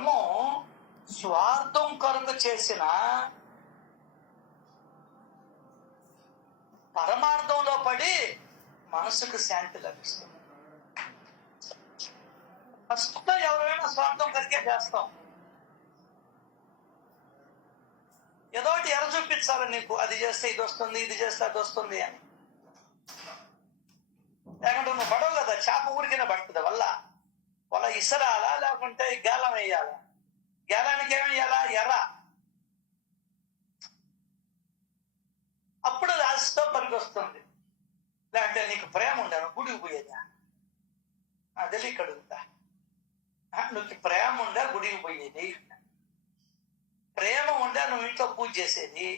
ధర్మం స్వార్థం కొరకు చేసిన పరమార్థంలో పడి మనసుకు శాంతి లభిస్తుంది. ఫస్ట్ ఎవరైనా స్వార్థం కొరికే చేస్తాం. ఏదోటి ఎర చూపించాలి నీకు, అది చేస్తే ఇది వస్తుంది, ఇది చేస్తే అది వస్తుంది అని. లేకుంటే నువ్వు పడవు కదా, చేప ఊరికిన పడుతుంది వల్ల ఇసరాలా లేకుంటే గేలం వేయాలా? గేలానికి ఏమి వేయాలా? ఎర్ర. అప్పుడు రాసితో పనికి వస్తుంది. లేదంటే నీకు ప్రేమ ఉండను గుడికి పోయేదా? అదే అడుగుతా, నీకు ప్రేమ ఉండా గుడికి పోయేది? ప్రేమ ఉండా నువ్వు ఇంట్లో పూజ చేసేది?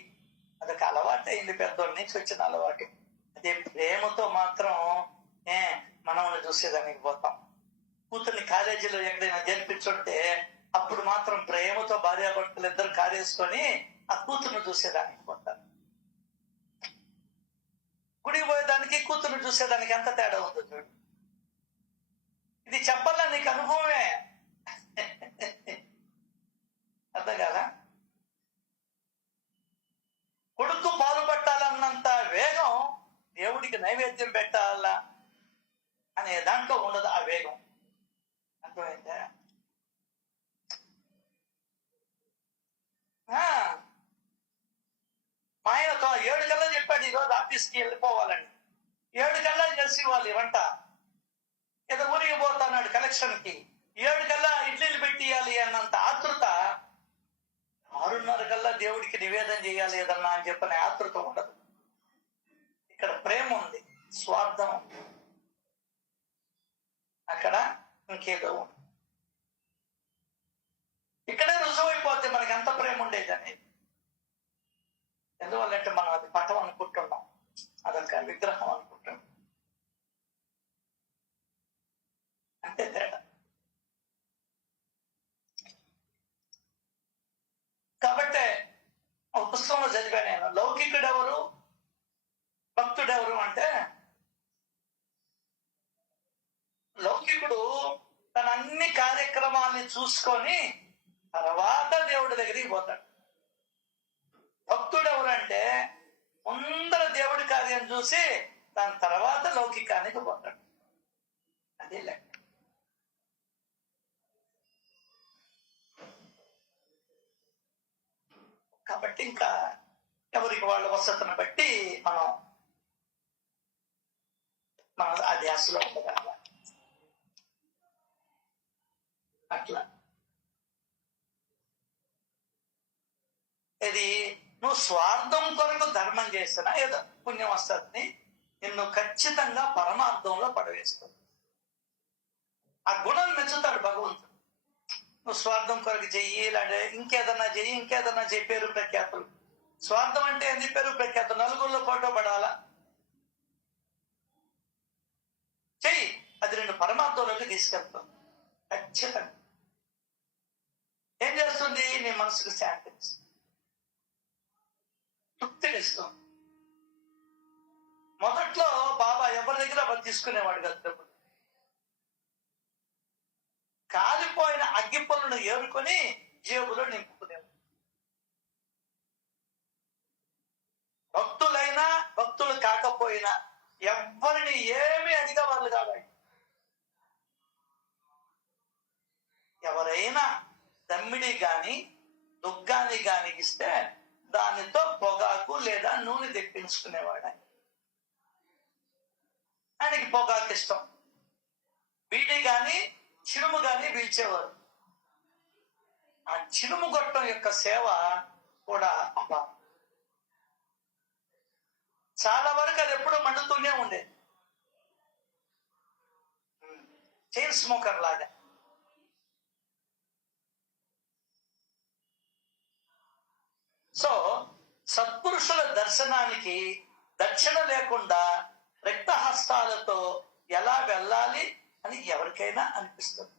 అదొక అలవాటు అయింది, పెద్దోళ్ళ నుంచి వచ్చిన అలవాటు. అదే ప్రేమతో మాత్రం మనం చూసేదానికి పోతాం. కూతుర్ని కాలేజీలో ఎక్కడైనా జరిపించుంటే అప్పుడు మాత్రం ప్రేమతో భార్యాభర్తలు ఇద్దరు కారేసుకొని ఆ కూతుర్ని చూసేదానికి పోతారు. గుడికి పోయేదానికి కూతుర్ని చూసేదానికి ఎంత తేడా ఉందో చూడు. ఇది చెప్పాలా నీకు అనుభవమే, అర్థం కాదా? కొడుకు పాలు పట్టాలన్నంత వేగం దేవుడికి నైవేద్యం పెట్టాలా అనే దాంట్లో ఉండదు ఆ వేగం. అర్థమైందా? మా ఆయన 7 కల్లా చెప్పాడు ఈరోజు ఆఫీస్కి వెళ్ళిపోవాలని. 7 కల్లా చేసి ఇవ్వాలి వంట. ఏదో ఊరికి పోతున్నాడు కలెక్షన్ కి, 7 కల్లా ఇడ్లీలు పెట్టియాలి అన్నంత ఆతృత. 6:30 కల్లా దేవుడికి నివేదన చేయాలి ఏదన్నా అని చెప్పని ఆతృత ఉండదు. ఇక్కడ ప్రేమ ఉంది, స్వార్థం ఉంది. అక్కడ ఇంకేదో ఉంది. ఇక్కడే రుజువైపోతే మనకి ఎంత ప్రేమ ఉండేది అనేది. ఎందువల్లంటే మనం అది పటం అనుకుంటున్నాం, అదొక విగ్రహం అనుకుంటున్నాం, అంతే తేడా. కాబట్టి ఒక పుస్తకంలో చదివా నేను, లౌకికుడెవరు భక్తుడెవరు అంటే, లౌకికుడు తన అన్ని కార్యక్రమాల్ని చూసుకొని తర్వాత దేవుడి దగ్గరికి పోతాడు. భక్తుడు ఎవరంటే ముందర దేవుడి కార్యం చూసి దాని తర్వాత లౌకికానికి పోతాడు. అదే లెక్క. కాబట్టి ఇంకా ఎవరికి వాళ్ళ వసతిని బట్టి మనం ఆ ధ్యాసలో ఉండగల అట్లా. ఇది నువ్వు స్వార్థం కొరకు ధర్మం చేసినా ఏదో పుణ్యం వస్తుంది, నిన్ను ఖచ్చితంగా పరమార్థంలో పడవేస్తుంది. ఆ గుణం మెచ్చుతాడు భగవంతుడు. నువ్వు స్వార్థం కొరకు చెయ్యి, లేదంటే ఇంకేదన్నా చెయ్యి, పేరు ప్రఖ్యాతులు. స్వార్థం అంటే ఏంది? పేరు ప్రఖ్యాతులు. నలుగురిలో ఫోటో పడాలా? చెయ్యి, అది నిన్ను పరమార్థంలోకి తీసుకెళ్తావు ఖచ్చితంగా. ఏం చేస్తుంది? నీ మనసుకు శాంతి ఇస్తుంది, తృప్తినిస్తుంది. మొదట్లో బాబా ఎవరి దగ్గర తీసుకునేవాడు కదా. కాలిపోయిన అగ్గిపుల్లను ఏరుకొని జేబులో నింపుకునేవాడు. భక్తులైనా భక్తులు కాకపోయినా ఎవరిని ఏమి అడిగేవాళ్ళు కావాలి. ఎవరైనా దమ్మిడి గాని దుగ్గాని గాని ఇస్తే దానితో పొగాకు లేదా నూనె తెప్పించుకునేవాడు. ఆయనకి పొగాకు ఇష్టం. బీడి గాని చిరుము గాని పీల్చేవారు. ఆ చిరుము గొట్టం యొక్క సేవ కూడా అపారం. చాలా వరకు అది ఎప్పుడూ మండుతూనే ఉండేది, చైన్ స్మోకర్ లాగా. సో సత్పురుషుల దర్శనానికి దక్షిణ లేకుండా రక్తహస్తాలతో ఎలా వెళ్ళాలి అని ఎవరికైనా అనిపిస్తుంది.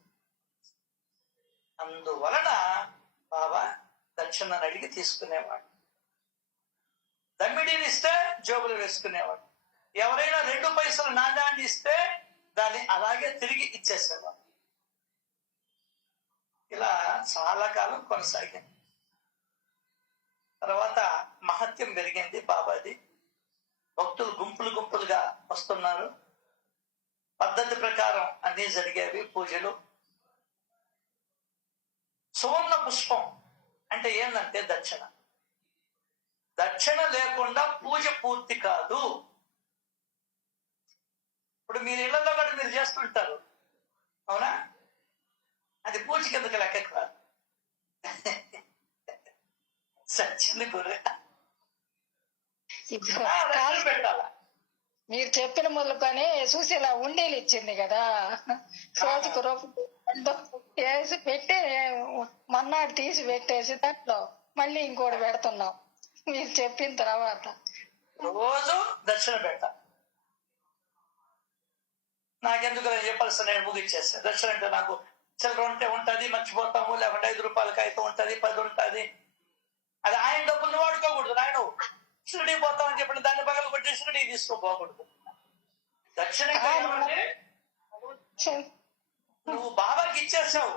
అందువలన బాబా దక్షిణను అడిగి తీసుకునేవాడు. దమ్మిడిని ఇస్తే జోబులు వేసుకునేవాడు. ఎవరైనా 2 పైసలు నాణ్యాన్ని ఇస్తే దాన్ని అలాగే తిరిగి ఇచ్చేసేవాడు. ఇలా చాలా కాలం కొనసాగింది. తర్వాత మహత్యం పెరిగింది బాబాది. భక్తులు గుంపులు గుంపులుగా వస్తున్నారు. పద్ధతి ప్రకారం అన్ని జరిగేవి పూజలు. సువర్ణ పుష్పం అంటే ఏంటంటే దక్షిణ. దక్షిణ లేకుండా పూజ పూర్తి కాదు. ఇప్పుడు మీరు ఇళ్లలో కూడా మీరు చేస్తుంటారు, అవునా? అది పూజ కిందకి లెక్కకు రాదు. సచ్చింది గుర్రె పెట్టాలా? మీరు చెప్పిన మొదలుకొని సుశీల ఉండీలు ఇచ్చింది కదా, రోజుకు వేసి పెట్టి మన్నాడు తీసి పెట్టేసి దాంట్లో మళ్ళీ ఇంకోటి పెడుతున్నాం మీరు చెప్పిన తర్వాత. రోజు దక్షిణ పెట్ట నాకెందుకు చెప్పాల్సిన నేను ముగిచ్చేస్తాను. దక్షిణ అంటే నాకు చిల్లర ఉంటే ఉంటది, మర్చిపోతాము. లేకుంటే 5 రూపాయలకి అయితే ఉంటది, 10 ఉంటది. అది ఆయన డబ్బులు వాడుకోకూడదు. నాయన షిరిడి పోతామని చెప్పిన దాన్ని పగలు కొట్టి షిరిడి తీసుకోపోకూడదు. దక్షిణ నువ్వు బాబాకి ఇచ్చేసావు.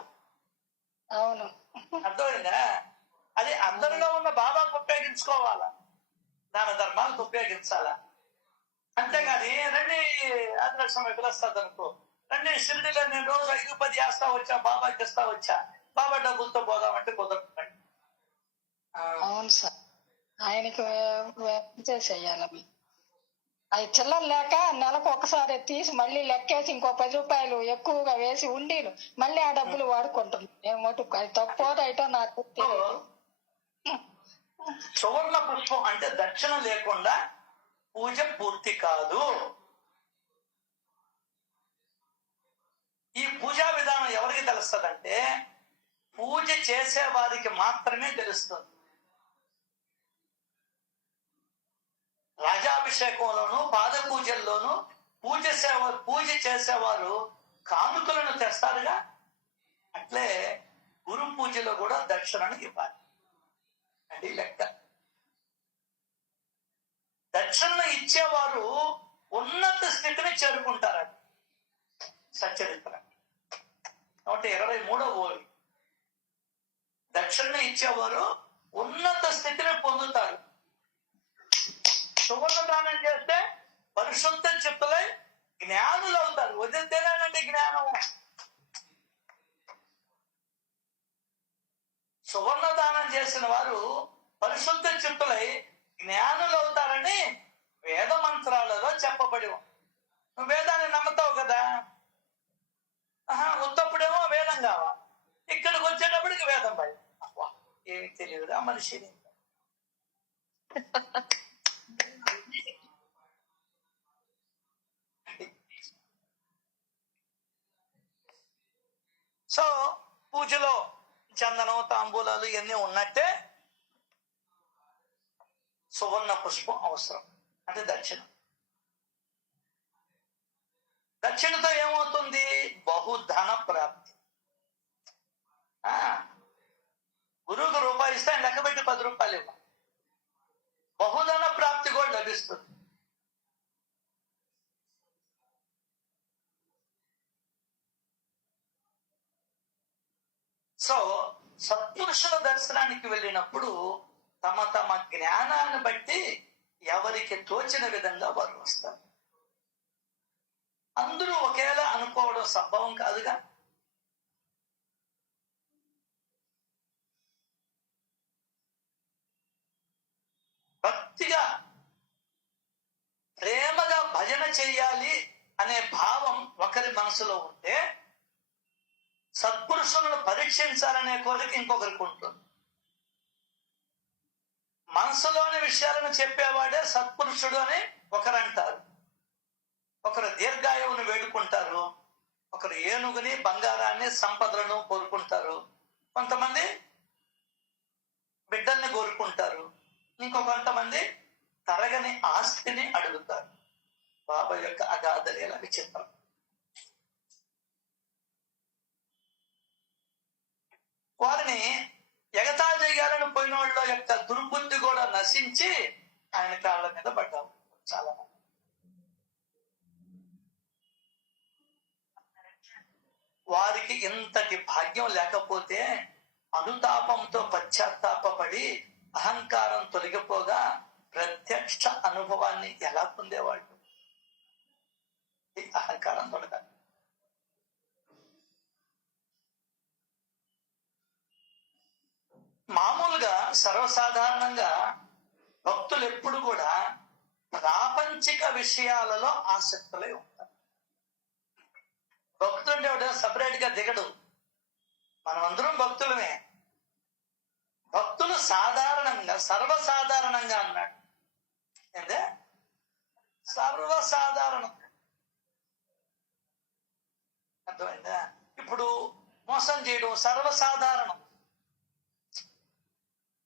అవును, అర్థమైందా? అది అందరిలో ఉన్న బాబాకు ఉపయోగించుకోవాలా, దాన ధర్మాలకు ఉపయోగించాలా. అంతేగాని రండి ఆదిలక్ష్మి పిలుస్తుంది అనుకో, రండి షిరిడిలో నేను రోజు 5-10 వేస్తా వచ్చా, బాబాకి ఇస్తా వచ్చా, బాబా డబ్బులతో పోదామంటే కుదరదు. అవును సార్, ఆయనకి చేసేయాలి. అవి చిల్లర లేక నెలకు ఒకసారి తీసి మళ్ళీ లెక్కేసి ఇంకో 10 రూపాయలు ఎక్కువగా వేసి ఉండీలు మళ్ళీ ఆ డబ్బులు వాడుకుంటున్నాం. ఏమోటు అది తక్కువ అయితే నాకు తెలియదు. సువర్ణ పుష్పం అంటే దక్షిణ లేకుండా పూజ పూర్తి కాదు. ఈ పూజా విధానం ఎవరికి తెలుస్తుందంటే పూజ చేసే వారికి మాత్రమే తెలుస్తుంది. రాజాభిషేకంలోను పాద పూజల్లోను పూజ చేసేవారు కానుకలను తెస్తారుగా, అట్లే గురు పూజలో కూడా దక్షిణను ఇవ్వాలి. అది లెక్క. దక్షిణ ఇచ్చేవారు ఉన్నత స్థితిని చేరుకుంటారని సచరిత్ర 123వ ఓరి. దక్షిణ ఇచ్చేవారు ఉన్నత స్థితిని పొందుతారు. సువర్ణ దానం చేస్తే పరిశుద్ధ చిత్తులై జ్ఞానులు అవుతారు. వదిలితేనండి జ్ఞానం. సువర్ణ దానం చేసిన వారు పరిశుద్ధ చిత్తులై జ్ఞానులు అవుతారని వేద మంత్రాలలో చెప్పబడి. నువ్వు వేదాన్ని నమ్ముతావు కదా, ఉత్తప్పుడేమో వేదం కావాలి, ఇక్కడికి వచ్చేటప్పటికి వేదం భయం. ఏమి తెలియదురా మనిషిని. సో పూజలో చందనం తాంబూలాలు ఇవన్నీ ఉన్నట్టే సువర్ణ పుష్పం అవసరం. అంటే దక్షిణ. దక్షిణతో ఏమవుతుంది? బహుధన ప్రాప్తి. గురువుకు రూపాయి ఇస్తే ఆయన లెక్క పెట్టి 10 రూపాయలు ఇవ్వాలి. బహుధన ప్రాప్తి కూడా లభిస్తుంది. సో సత్పురుషుల దర్శనానికి వెళ్ళినప్పుడు తమ తమ జ్ఞానాన్ని బట్టి ఎవరికి తోచిన విధంగా వారు వస్తారు. అందరూ ఒకేలా అనుకోవడం సంభవం కాదుగా. భక్తిగా ప్రేమగా భజన చేయాలి అనే భావం ఒకరి మనసులో ఉంటే సత్పురుషులను పరీక్షించాలనే కోరిక ఇంకొకరికి ఉంటుంది. మనసులోని విషయాలను చెప్పేవాడే సత్పురుషుడు అని ఒకరు అంటారు. ఒకరు దీర్ఘాయువును వేడుకుంటారు, ఒకరు ఏనుగుని బంగారాన్ని సంపదలను కోరుకుంటారు, కొంతమంది బిడ్డల్ని కోరుకుంటారు, ఇంకొంతమంది తరగని ఆస్తిని అడుగుతారు. బాబా యొక్క అగాధ లీల విచిత్రం. వారిని ఎగతాళి చేయాలని పోయిన వాళ్ళ యొక్క దుర్బుద్ధి కూడా నశించి ఆయన కాళ్ళ మీద పడ్డావు చాలా మంది. వారికి ఇంతటి భాగ్యం లేకపోతే అనుతాపంతో పశ్చాత్తాపడి అహంకారం తొలగిపోగా ప్రత్యక్ష అనుభవాన్ని ఎలా పొందేవాళ్ళు? ఈ అహంకారం తొలగాలి. మామూలుగా సర్వసాధారణంగా భక్తులు ఎప్పుడు కూడా ప్రాపంచిక విషయాలలో ఆసక్తులై ఉంటారు. భక్తులు అంటే ఒకటి సపరేట్ గా దిగడు. మనం అందరం భక్తులమే. భక్తులు సాధారణంగా సర్వసాధారణంగా అన్నాడు. అంటే సర్వసాధారణం. అర్థమైందా? ఇప్పుడు మోసం చేయడం సర్వసాధారణం.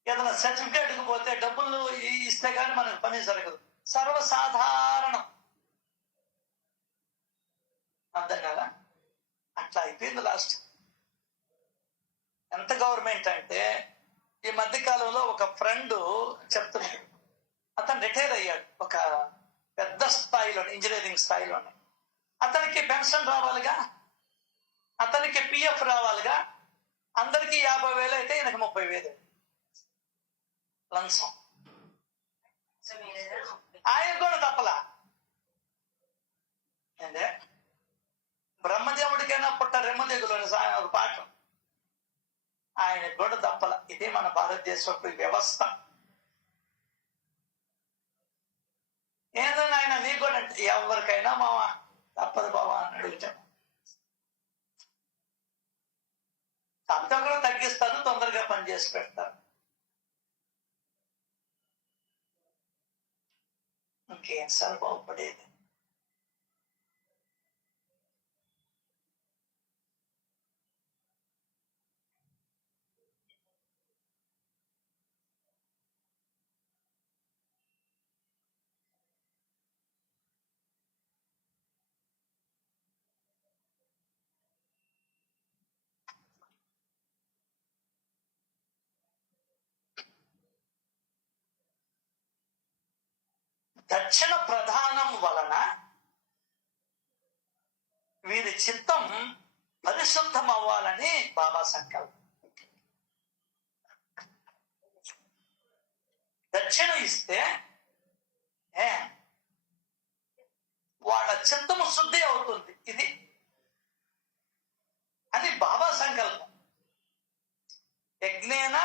ఏదైనా సర్టిఫికేట్కి పోతే డబ్బులు ఇస్తే కానీ మనకు పని జరగదు. సర్వసాధారణం. అర్థం కదా? అట్లా అయిపోయింది లాస్ట్. ఎంత గవర్నమెంట్ అంటే ఈ మధ్య కాలంలో ఒక ఫ్రెండ్ చెప్తున్నాడు. అతను రిటైర్ అయ్యాడు ఒక పెద్ద స్థాయిలో, ఇంజనీరింగ్ స్థాయిలోనే. అతనికి పెన్షన్ రావాలిగా, అతనికి పిఎఫ్ రావాలిగా. అందరికి 50,000 అయితే ఈయనకి 30,000 లంచం. ఆయన కూడా తప్పలా. అంటే బ్రహ్మదేవుడికైనా పుట్ట రెమ్మదేగులు ఒక పాఠం. ఆయన కూడా తప్పల. ఇదే మన భారతదేశపు వ్యవస్థ. ఏదో ఆయన నీ కూడా అంటే ఎవరికైనా మావా తప్పదు బావా అని అడుగుతాడు. తప్పకుండా తగ్గిస్తారు, తొందరగా పని చేసి పెడతారు. ఇంకేం సార్ బాగుపడేది? దక్షిణ ప్రధానం వలన వీరి చిత్తం పరిశుద్ధం అవ్వాలని బాబా సంకల్పం. దక్షిణ ఇస్తే వాళ్ళ చిత్తము శుద్ధి అవుతుంది. ఇది అది బాబా సంకల్పం. యజ్ఞేన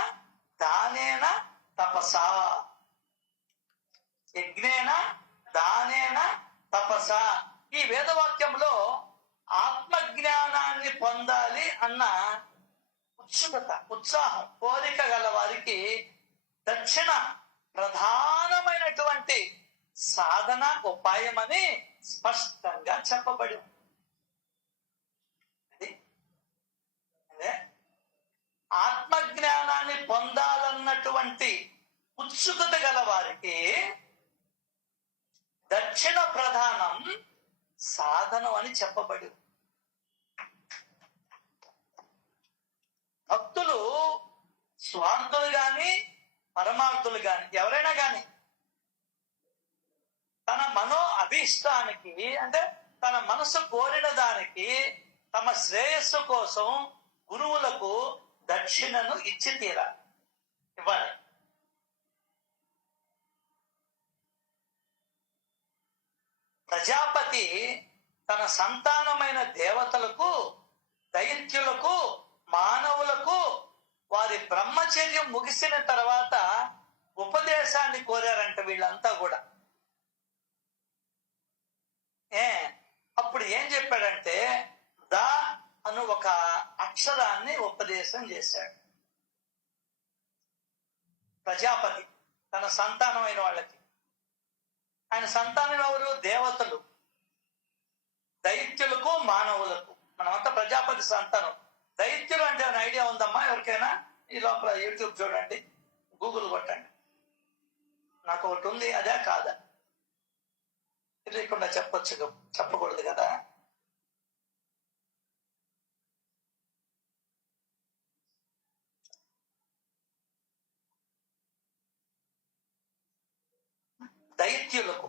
దానేన తపసా, యజ్ఞేన దానేన తపస. ఈ వేదవాక్యంలో ఆత్మజ్ఞానాన్ని పొందాలి అన్న ఉత్సుకత, ఉత్సాహం, కోరిక గల వారికి దక్షిణ ప్రధానమైనటువంటి సాధన ఉపాయమని స్పష్టంగా చెప్పబడి అదే ఆత్మజ్ఞానాన్ని పొందాలన్నటువంటి ఉత్సుకత గల వారికి దక్షిణ ప్రధానం సాధనం అని చెప్పబడి. భక్తులు స్వార్థులు గాని పరమార్థులు గాని ఎవరైనా గాని తన మనో అభీష్టానికి అంటే తన మనసు కోరిన దానికి తమ శ్రేయస్సు కోసం గురువులకు దక్షిణను ఇచ్చి తీరాలి, ఇవ్వాలి. ప్రజాపతి తన సంతానమైన దేవతలకు, దైత్యులకు, మానవులకు వారి బ్రహ్మచర్యం ముగిసిన తర్వాత ఉపదేశాన్ని కోరారంట వీళ్ళంతా కూడా. అప్పుడు ఏం చెప్పాడంటే దా అను ఒక అక్షరాన్ని ఉపదేశం చేశాడు ప్రజాపతి తన సంతానమైన వాళ్ళకి. ఆయన సంతానం ఎవరు? దేవతలు, దైత్యులకు, మానవులకు. మనమంతా ప్రజాపతి సంతానం. దైత్యులు అంటే ఒక ఐడియా ఉందమ్మా ఎవరికైనా? ఈ లోపల యూట్యూబ్ చూడండి, గూగుల్ కొట్టండి. నాకు ఒకటి ఉంది, అదే కాదా? తెలియకుండా చెప్పొచ్చు, చెప్పకూడదు కదా. దైత్యులకు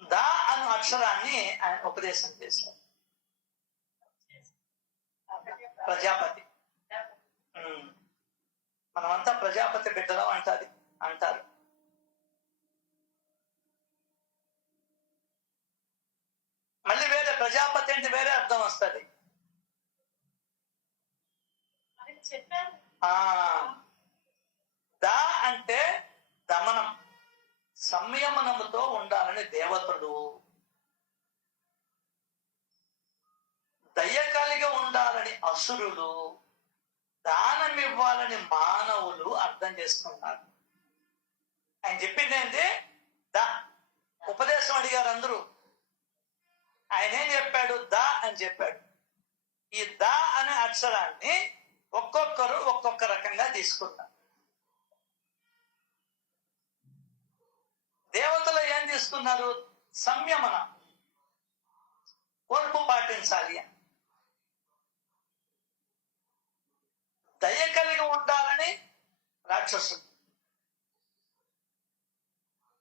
దా అను అక్షరాన్ని ఆయన ఉపదేశం చేశారు. ప్రజాపతి. మనమంతా ప్రజాపతి బిడ్డలం అంటారు. మళ్ళీ వేరే ప్రజాపతి అంటే వేరే అర్థం వస్తుంది. దా అంటే దమనం, సంయమనముతో ఉండాలని దేవతలు, దయ కలిగి ఉండాలని అసురులు, దానం ఇవ్వాలని మానవులు అర్థం చేసుకున్నారు. ఆయన చెప్పింది ఏంటి? దా. ఉపదేశం అడిగారు అందరూ. ఆయన ఏం చెప్పాడు? దా అని చెప్పాడు. ఈ దా అనే అక్షరాన్ని ఒక్కొక్కరు ఒక్కొక్క రకంగా తీసుకున్నారు. దేవతలు ఏం తీసుకున్నారు? సంయమన, ఓర్పు పాటించాలి. దయ కలిగి ఉండాలని రాక్షసులు,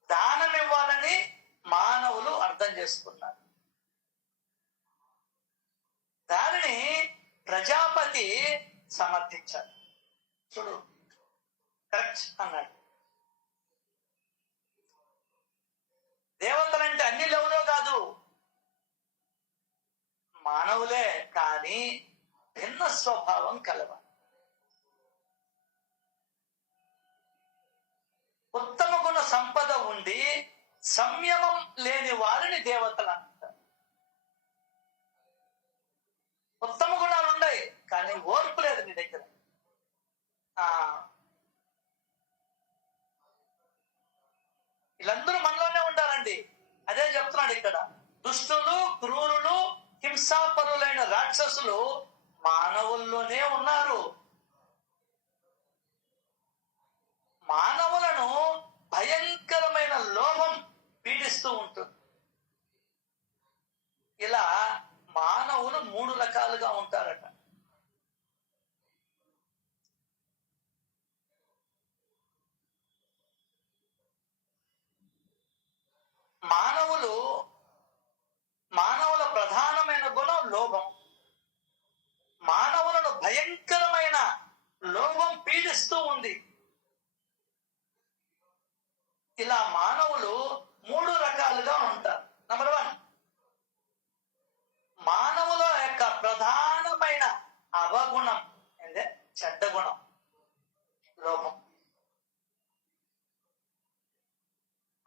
దానం ఇవ్వాలని మానవులు అర్థం చేసుకున్నారు. దానిని ప్రజాపతి సమర్థించాడు. చూడు, కరెక్ట్ అన్నాడు. దేవతలంటే అన్ని లెవెలో కాదు, మానవులే, కానీ భిన్న స్వభావం కలవ. ఉత్తమ గుణ సంపద ఉండి సంయమం లేని వారిని దేవతలు అంటారు. ఉత్తమ గుణాలు ఉన్నాయి కానీ ఓర్పు లేదు నీ దగ్గర. వీళ్ళందరూ మనలోనే ఉండాలండి. అదే చెప్తున్నాడు ఇక్కడ. దుష్టులు, క్రూరులు, హింసాపరులైన రాక్షసులు మానవుల్లోనే ఉన్నారు. మానవులను భయంకరమైన లోభం పీడిస్తూ ఉంటుంది. ఇలా మానవులు 3 రకాలుగా ఉంటారట. మానవుల ప్రధానమైన గుణం లోభం. మానవులను భయంకరమైన లోభం పీడిస్తూ ఉంది. ఇలా మానవులు 3 రకాలుగా ఉంటారు. నంబర్ 1, మానవుల యొక్క ప్రధానమైన అవగుణం అంటే చెడ్డ గుణం, లోభం.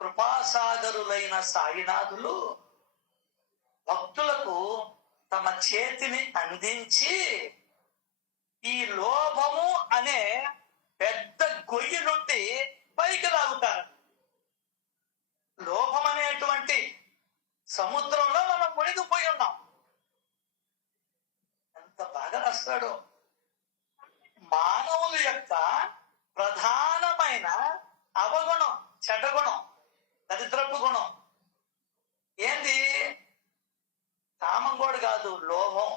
కృపాసాగరులైన సాయినాథులు భక్తులకు తమ చేతిని అందించి ఈ లోభము అనే పెద్ద గొయ్యి నుండి పైకి లాగుతారు. లోభం అనేటువంటి సముద్రంలో మనం మునిగిపోయి ఉన్నాం. ఎంత బాగా రాస్తాడో. మానవుల యొక్క ప్రధానమైన అవగుణం చెడ్డగుణం, దరిద్రపు గుణం ఏంది? కామం కూడా కాదు, లోభం,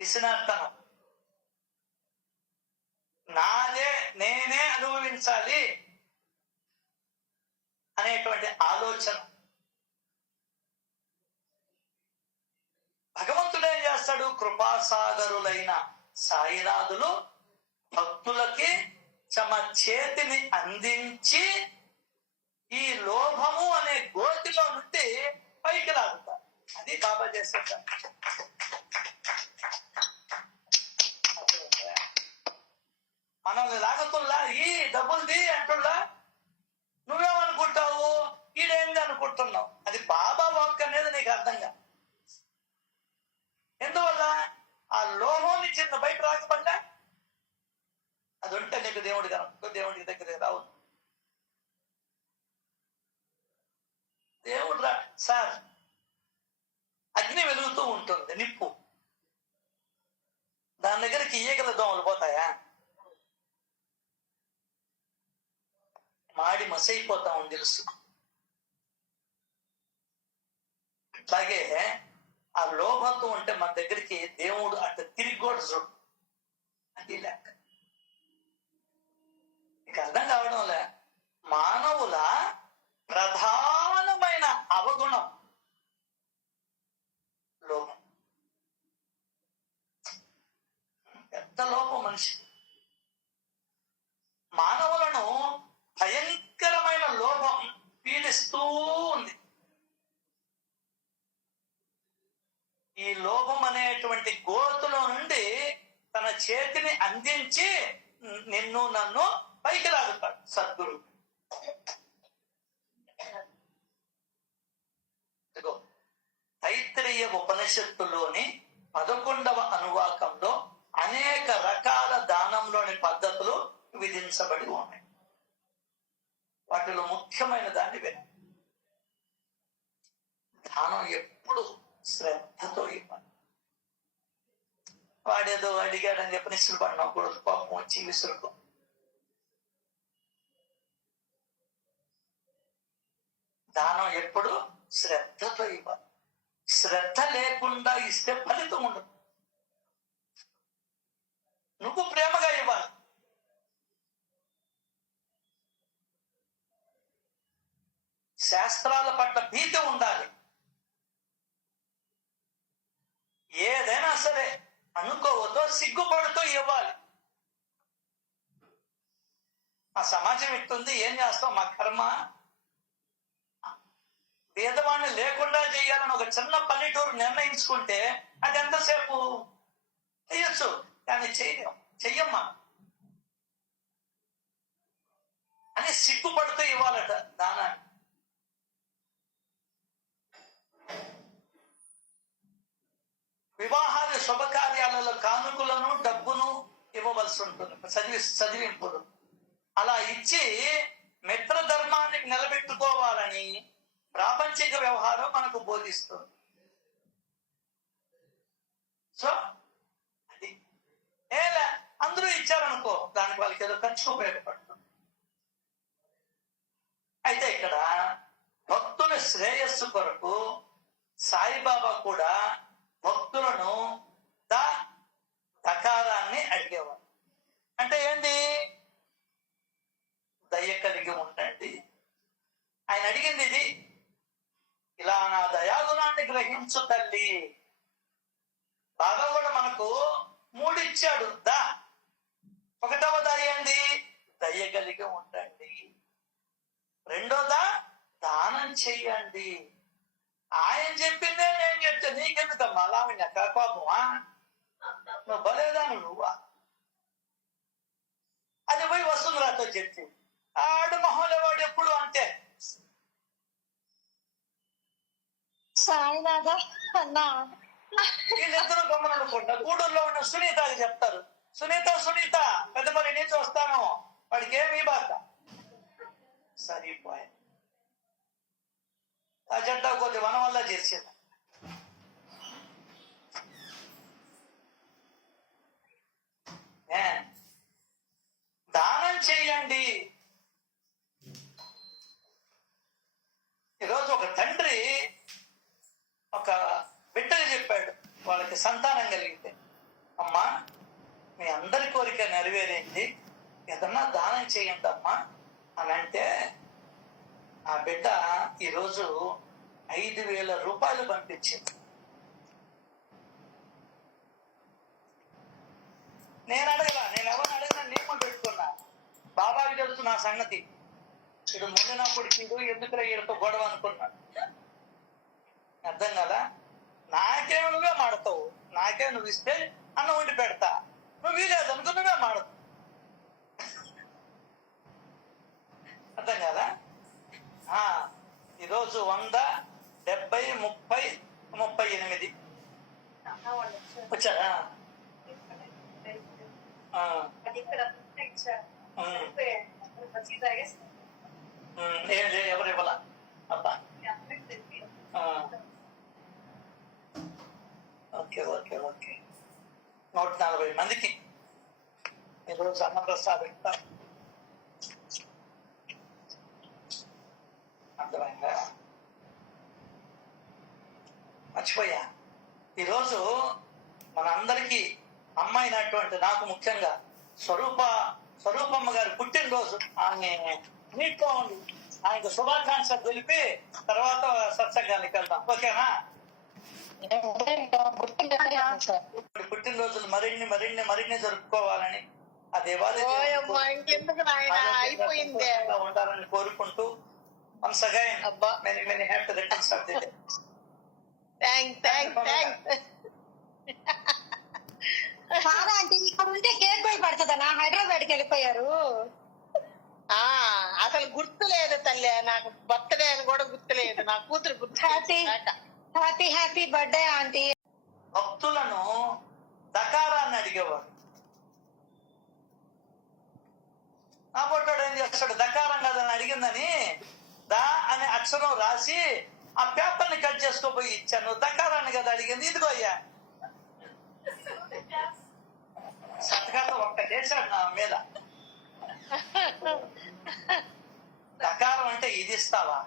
పిసినార్తనం, నాదే నేనే అనుభవించాలి అనేటువంటి ఆలోచన. భగవంతుడు ఏం చేస్తాడు? కృపాసాగరులైన సాయినాథులు భక్తులకి తమ చేతిని అందించి ఈ లోభము అనే గోతిలో నుండి పైకి లాగుతారు. అది బాబా చేస్తారు. మనల్ని లాగుతుల్లా, ఈ డబ్బులది అంటుల్లా, నువ్వేమనుకుంటావు? ఈడేంది అనుకుంటున్నావు. అది బాబా వాక్ అనేది నీకు అర్థంగా. ఎందువల్ల? ఆ లోభం నుంచి బయట రాకపోతే అది ఉంటే నీకు దేవుడికి దగ్గర రావు. దేవుడు రా సార్, అగ్ని వెలుగుతూ ఉంటుంది, నిప్పు, దాని దగ్గరికి ఈగల దోమలు పోతాయా? మాడి మసైపోతామని తెలుసు. అట్లాగే ఆ లోభంతో ఉంటే మన దగ్గరికి దేవుడు అట్లా తిరిగి కూడా చూడు. అది లెక్క. ఇక అర్థం కావడంలే. మానవుల ప్రధానమైన అవగుణం లోభం. మనిషి. మానవులను భయంకరమైన లోభం పీడిస్తూ ఉంది. ఈ లోభం అనేటువంటి గోతులో నుండి తన చేతిని అందించి నిన్ను నన్ను పైకి లాగుతాడు సద్గురు. తైత్రీయ ఉపనిషత్తులోని 11వ అనువాకంలో అనేక రకాల దానంలోని పద్ధతులు విధించబడి ఉన్నాయి. వాటిలో ముఖ్యమైన దాన్ని వినండి. దానం ఎప్పుడు శ్రద్ధతో ఇవ్వాలి. వాడేదో అడిగాడని చెప్పి నిసులు పడినప్పుడు కోపం వచ్చి విసురుకో. దానం ఎప్పుడు శ్రద్ధతో ఇవ్వాలి. శ్రద్ధ లేకుండా ఇస్తే ఫలితం ఉండదు. నువ్వు ప్రేమగా ఇవ్వాలి. శాస్త్రాల పట్ల భీతి ఉండాలి. ఏదైనా సరే అనుకోవద్దో సిగ్గుపడుతూ ఇవ్వాలి. ఆ సమాజం ఎట్టుంది, ఏం చేస్తాం, మా కర్మ. పేదవాడిని లేకుండా చేయాలని ఒక చిన్న పల్లెటూరు నిర్ణయించుకుంటే అది ఎంతసేపు చేయొచ్చు, కానీ చెయ్యమ్మా అని సిగ్గుపడుతూ ఇవ్వాలట దానాన్ని. వివాహాది శుభకార్యాలలో కానుకలను డబ్బును ఇవ్వవలసి ఉంటుంది, చదివింపులు. అలా ఇచ్చి మిత్రధర్మాన్ని నిలబెట్టుకోవాలని ప్రాపంచిక వ్యవహారం మనకు బోధిస్తుంది. సో అది అందరూ ఇచ్చారనుకో, దానికి వాళ్ళకి ఏదో ఖర్చు ఉపయోగపడుతుంది. అయితే ఇక్కడ భక్తుల శ్రేయస్సు కొరకు సాయిబాబా కూడా భక్తులను దకారాన్ని అడిగేవారు. అంటే ఏంటి? దయ కలిగి ఉండండి. ఆయన అడిగింది ఇది, ఇలా నా దయాగుణాన్ని గ్రహించు తల్లి. బాబా కూడా మనకు 3 ఇచ్చాడు. ఒకటవ దయ ఏంది? దయ కలిగి ఉండండి. రెండోదా దానం చెయ్యండి. ఆయన చెప్పిందే నేను చెప్తే నీకెందుకమ్మా లావణ్య కోపమా? నువ్వు బలేదాను నువ్వా? అది పోయి వసుంధరాతో చెప్తే ఆడు మొహంలో వాడు ఎప్పుడు అంతే. వీళ్ళిద్దరూ గమననుకుంటా. గూడూరులో ఉన్న సునీతకి చెప్తారు, సునీత పెద్దపల్లి నుంచి వస్తాను, వాడికి ఏమి బాధ. సరిపోయా ఆ జడ్డా కొద్ది వనం వల్ల చేసేది. దానం చేయండి. ఈరోజు ఒక తండ్రి ఒక బిడ్డకి చెప్పాడు, వాళ్ళకి సంతానం కలిగితే, అమ్మా మీ అందరి కోరిక నెరవేరింది, ఏదన్నా దానం చేయండి అమ్మా అని అంటే, ఆ బిడ్డ ఈరోజు 5,000 రూపాయలు పంపించింది. నేను ఎవరిని అడిగినా నియమం పెట్టుకున్నా. బాబాకి తెలుసు నా సంగతి. ఇడు ముందునప్పుడు ఇడు ఎందుకు ఈడతో గొడవ అనుకున్నాడు. అర్థం కదా? నాకేం నువ్వే మాడతావు, నాకే నువ్వు ఇస్తే అన్నం వండి పెడతా, నువ్వు వీలేదు అనుకో నువ్వే మాడతావు. అర్థం కదా? ఈరోజు 100, 70, 30, 38 వచ్చారా? ఎవరు ఇవ్వాలా? అబ్బా ఓకే 140 మందికి ఈరోజు అన్నప్రసాదం ఇస్తారు. అర్థమైందా? మర్చిపోయా. ఈరోజు మనందరికీ అమ్మ అయినటువంటి నాకు ముఖ్యంగా స్వరూపమ్మ గారి పుట్టినరోజు. ఆమె నీట్గా ఉంది, ఆయనకు శుభాకాంక్షలు తెలిపి తర్వాత సత్సంగానికి వెళ్తాం. ఓకేనా? పుట్టినరోజులు మరిన్ని మరిన్ని మరిన్ని జరుపుకోవాలని ఆ దేవాది ఓయమ్మా, ఇంకెందుకు నాయనా, అయిపోయిందే. ఉండాలని కోరుకుంటూ once again అబ్బా. many many happy returns of the day. Thanks. కాదా అంటే ఇక్కడ ఉంటే కేక్ భయపడుతుందనా హైదరాబాద్కి వెళ్ళిపోయారు. అసలు గుర్తు లేదు తల్లి, నాకు బర్త్డే అని కూడా గుర్తులేదు. నా కూతురు గుర్తు. Happy birthday aunty. భక్తులను దకారాన్ని అడిగేవాడు. నా పొట్టాడు ఏం చేస్తాడు, దకారం కదని అడిగిందని దా అనే అక్షరం రాసి ఆ పేపర్ ని కట్ చేసుకోపోయి ఇచ్చాను. దకారాన్ని కదా అడిగింది, ఇదిగో అయ్యా సంతకాలం ఒక్క చేశాడు నా మీద. దకారం అంటే ఇది ఇస్తావా?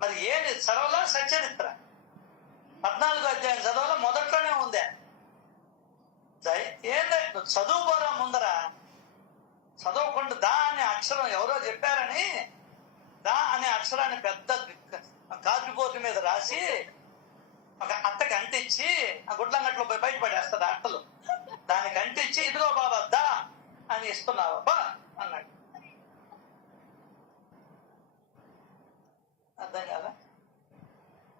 మరి ఏంది చదవలా? సచరిత్ర 14వ అధ్యాయం చదవలా, మొదట్లోనే ఉందే. ఏంది నువ్వు చదువు పోరా ముందరా, చదవకుండా దా అనే అక్షరం ఎవరో చెప్పారని దా అనే అక్షరాన్ని పెద్ద కాజుబోతు మీద రాసి ఒక అట్టకి అంటించి ఆ గుడ్లంగట్లో పోయి బయటపడేస్తుంది అట్టలు. దానికి అంటించి ఇదిగో బాబా దా అని ఇస్తున్నావా బా అన్నాడు. అర్థం కాదా?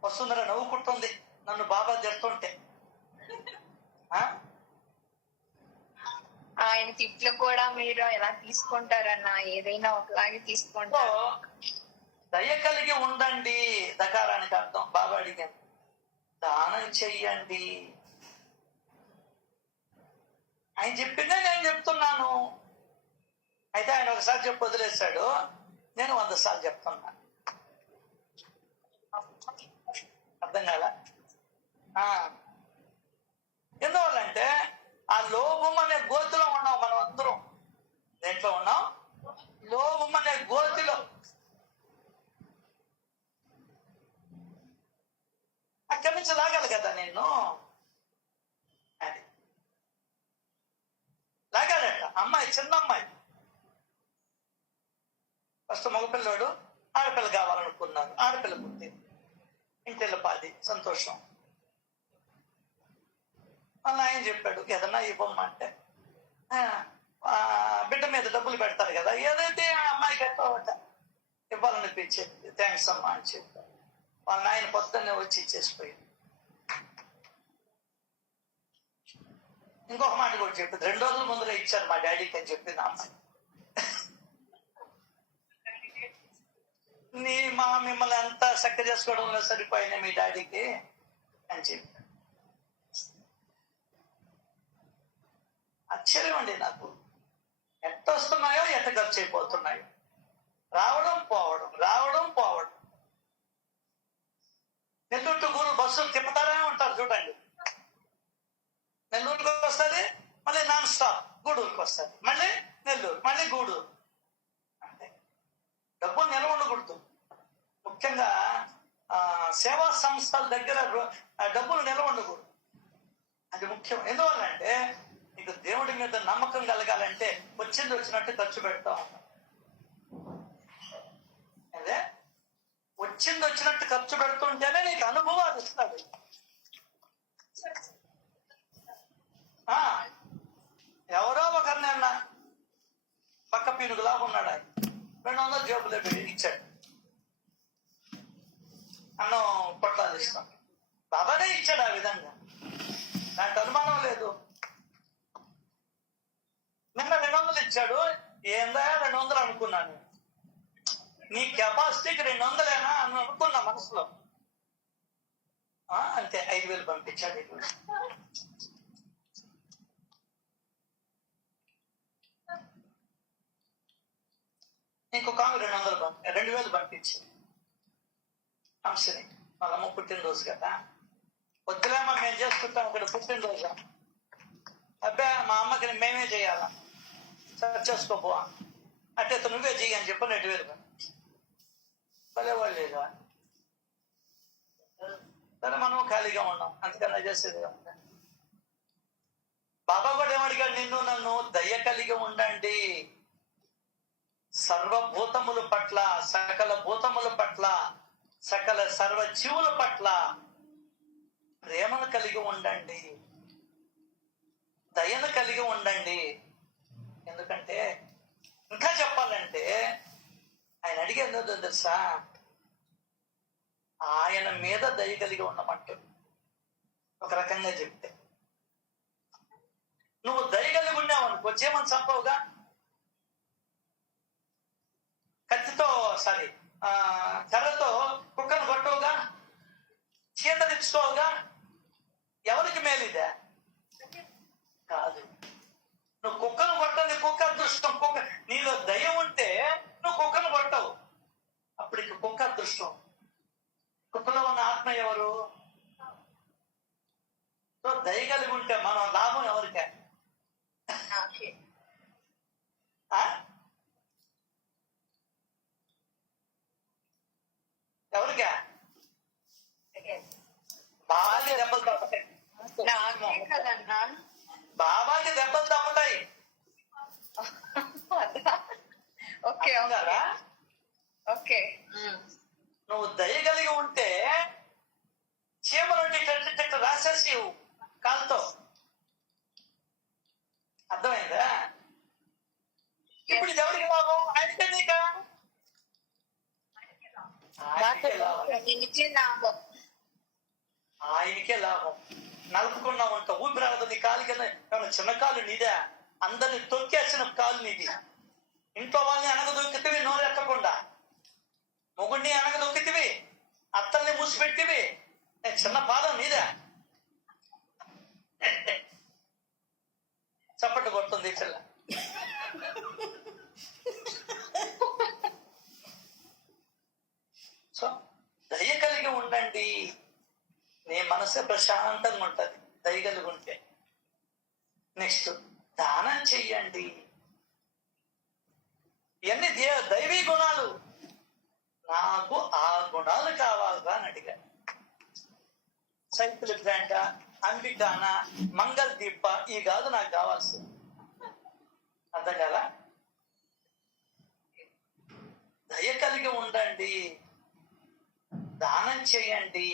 వసుంధర నవ్వుకుంటుంది నన్ను బాబా తిడుతుంటే. ఆయన తిట్లు కూడా మీరు ఎలా తీసుకుంటారన్నా? ఏదైనా ఒకలాగే తీసుకుంటారు. దయ కలిగి ఉండండి దకారానికి అర్థం. బాబా అడిగాను, దానం చెయ్యండి. ఆయన చెప్పిందే నేను చెప్తున్నాను. అయితే ఆయన ఒకసారి చెప్పి వదిలేశాడు, నేను 100 సార్లు చెప్తున్నా. అర్థం కాదా? ఎందువల్లంటే ఆ లోభం అనే గోతిలో ఉన్నాం మనం అందరం. దేంట్లో ఉన్నాం? లోభం అనే గోతిలో. అక్కడి నుంచి లాగాలి కదా నిన్ను. అది లాగాడట. అమ్మాయి, చిన్న అమ్మాయి, ఫస్ట్ మగపిల్లవాడు, ఆడపిల్ల కావాలనుకున్నారు. ఆడపిల్ల పుట్టింది, ఇంటిలో పాది సంతోషం. వాళ్ళ ఆయన చెప్పాడు ఏదన్నా ఇవ్వమంటే బిడ్డ మీద డబ్బులు పెడతారు కదా, ఏదైతే ఆ అమ్మాయికి ఎట్టవట ఇవ్వాలనిపించింది. థ్యాంక్స్ అమ్మా అని చెప్పాడు. వాళ్ళ నాయన పొద్దున్నే వచ్చి ఇచ్చేసిపోయింది. ఇంకొక మాట కూడా చెప్పింది, 2 రోజుల ముందుగా ఇచ్చారు మా డాడీకి అని చెప్పింది అమ్మాయి. మిమ్మల్ని అంతా చక్క చేసుకోవడంలో సరిపోయినా మీ డాడీకి అని చెప్పి. ఆశ్చర్యం అండి నాకు, ఎట్ట వస్తున్నాయో ఎట్ట ఖర్చు అయిపోతున్నాయో. రావడం పోవడం, రావడం పోవడం. నెల్లూరు టు గూడూరు బస్సులు తిప్పుతారే ఉంటారు చూడండి. నెల్లూరుకి వస్తుంది, మళ్ళీ నాన్ స్టాప్ గూడూరుకి వస్తుంది, మళ్ళీ నెల్లూరు, మళ్ళీ గూడూరు. అంటే డబ్బులు నిల్వ ఉండకూడదు. ముఖ్యంగా సేవా సంస్థల దగ్గర డబ్బులు నిల్వ ఉండకూడదు. అది ముఖ్యం. ఎందువల్లంటే నీకు దేవుడి మీద నమ్మకం కలగాలంటే వచ్చింది వచ్చినట్టు ఖర్చు పెడతా ఉంటాం. అదే వచ్చింది వచ్చినట్టు ఖర్చు పెడుతుంటేనే నీకు అనుభవాలు ఇస్తాడు. ఎవరో ఒకరిని అన్నా పక్క పీనుగులా ఉన్నాడు, ఆయన 200 జేబులో ఇచ్చాడు. అన్నం పొట్లాలు ఇస్తాం, బాబానే ఇచ్చాడు. ఆ విధంగా దాంట్లో అనుమానం లేదు. నిన్న 200 ఇచ్చాడు, ఏందా 200 అనుకున్నాను. నీ కెపాసిటీకి 200 అని అనుకున్నా మనసులో. అంతే 5,000 పంపించాడు. ఇంకొక 2,000 పంపించింది. అంశని వాళ్ళమ్మ పుట్టినరోజు కదా, వద్దులేమా మేము చేసుకుంటాం ఇక్కడ పుట్టినరోజు. అబ్బా మా అమ్మకి మేమే చేయాలా, సరి చేసుకోపో అంటే నువ్వే చెయ్యి అని చెప్పి 2,000 భలేవాళ్ళు లేదా. సరే మనం ఖాళీగా ఉన్నాం, అందుకన్నా చేసేది. బాబా కూడా ఏమడిగాడు, నిన్ను నన్ను దయ కలిగి ఉండండి. సర్వభూతముల పట్ల, సకల భూతముల పట్ల, సకల సర్వజీవుల పట్ల ప్రేమను కలిగి ఉండండి. దయను కలిగి ఉండండి. ఎందుకంటే ఇంకా చెప్పాలంటే ఆయన అడిగేది ఏంటో తెలుసా, ఆయన మీద దయ కలిగి ఉండమంటాడు. ఒక రకంగా చెప్తే నువ్వు దయ కలిగి ఉన్నావు అనుకో, చేయమని చంపవుగా, కత్తితో కర్రతో కుక్కను కొట్టవుగా, చీత తెచ్చుకోవుగా. ఎవరికి మేలిదే? కాదు. నువ్వు కుక్కను కొట్టది కుక్క అదృష్టం. కుక్క నీలో దయ ఉంటే నువ్వు కుక్కను కొట్టవు, అప్పటికి కుక్క అదృష్టం. కుక్కలో ఉన్న ఆత్మ ఎవరు? సో దయ కలిగి ఉంటే మనం లాభం ఎవరికే? ఎవరికా? బాబాకి దెబ్బలు తప్పుతాయి. బాబాకి దెబ్బలు తప్పుతాయి. ఓకే, నువ్వు దయ కలిగి ఉంటే చీమలు ఇట్లా రాసేసి కాలుతో. అర్థమైందా? ఇప్పుడు ఇది ఎవరికి లాభం? ఆయనకే నీకా? ఆయనకే లాభం. నలుపుకున్నా ఉంటా, ఊపిరాడదు. నీ కాలు కింద ఏమన్నా చిన్న కాలు నీదే? అందరిని తొక్కేసిన కాలు నీది. ఇంట్లో వాళ్ళని అనగదొక్కితివి నోరు ఎక్కకుండా, మొగుడిని అనగదొక్కితివి, అత్తల్ని మూసిపెట్టివి. చిన్న పాదం నీదే. చప్పట్లు కొడుతుంది పిల్ల. సో దయ కలిగి ఉండండి, నీ మనసు ప్రశాంతంగా ఉంటది దయ కలిగి ఉంటే. నెక్స్ట్ దానం చెయ్యండి. ఇవన్నీ దైవీ గుణాలు. నాకు ఆ గుణాలు కావాలా అని అడిగాను. సైకిల్ బ్రాండా, అంబికానా, మంగళ దీప ఈ కాదు నాకు కావాల్సింది. అర్థం కదా? దయ కలిగి ఉండండి, దానం చేయండి,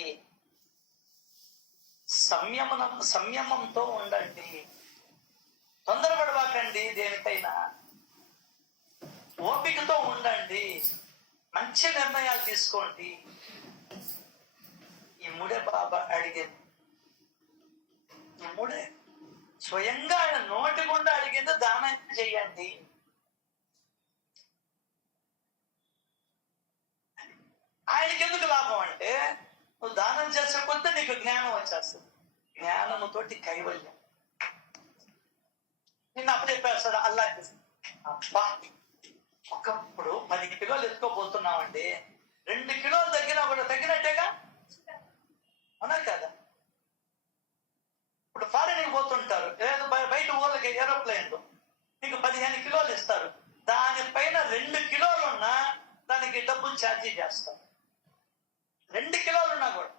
సంయమంతో ఉండండి. తొందరపడబాకండి దేనికైనా. ఓపికతో ఉండండి, మంచి నిర్ణయాలు తీసుకోండి. ఈ మూడే బాబా అడిగింది. ఈ మూడే స్వయంగా ఆయన నోటి గుండా అడిగింది, దానం చెయ్యండి. ఆయనకి ఎందుకు లాభం అంటే, నువ్వు దానం చేసే కొద్దీ నీకు జ్ఞానం వచ్చేస్తుంది. జ్ఞానముతోటి కైవల్యం. నిన్న అప్పుడు చెప్పేస్తాడు అల్లా. అబ్బా, ఒకప్పుడు 10 కిలోలు ఎత్తుకోబోతున్నామండి, 2 కిలోలు తగ్గినా కూడా తగ్గినట్టేగా, అవునా కదా? ఇప్పుడు ఫారెన్కి పోతుంటారు, లేదు బయట ఊళ్ళకి ఏరోప్లేన్లు, నీకు 15 కిలోలు ఇస్తారు. దానిపైన 2 కిలోలు ఉన్నా దానికి డబ్బులు ఛార్జీ చేస్తారు. 2 కిలోలు ఉన్నా కూడా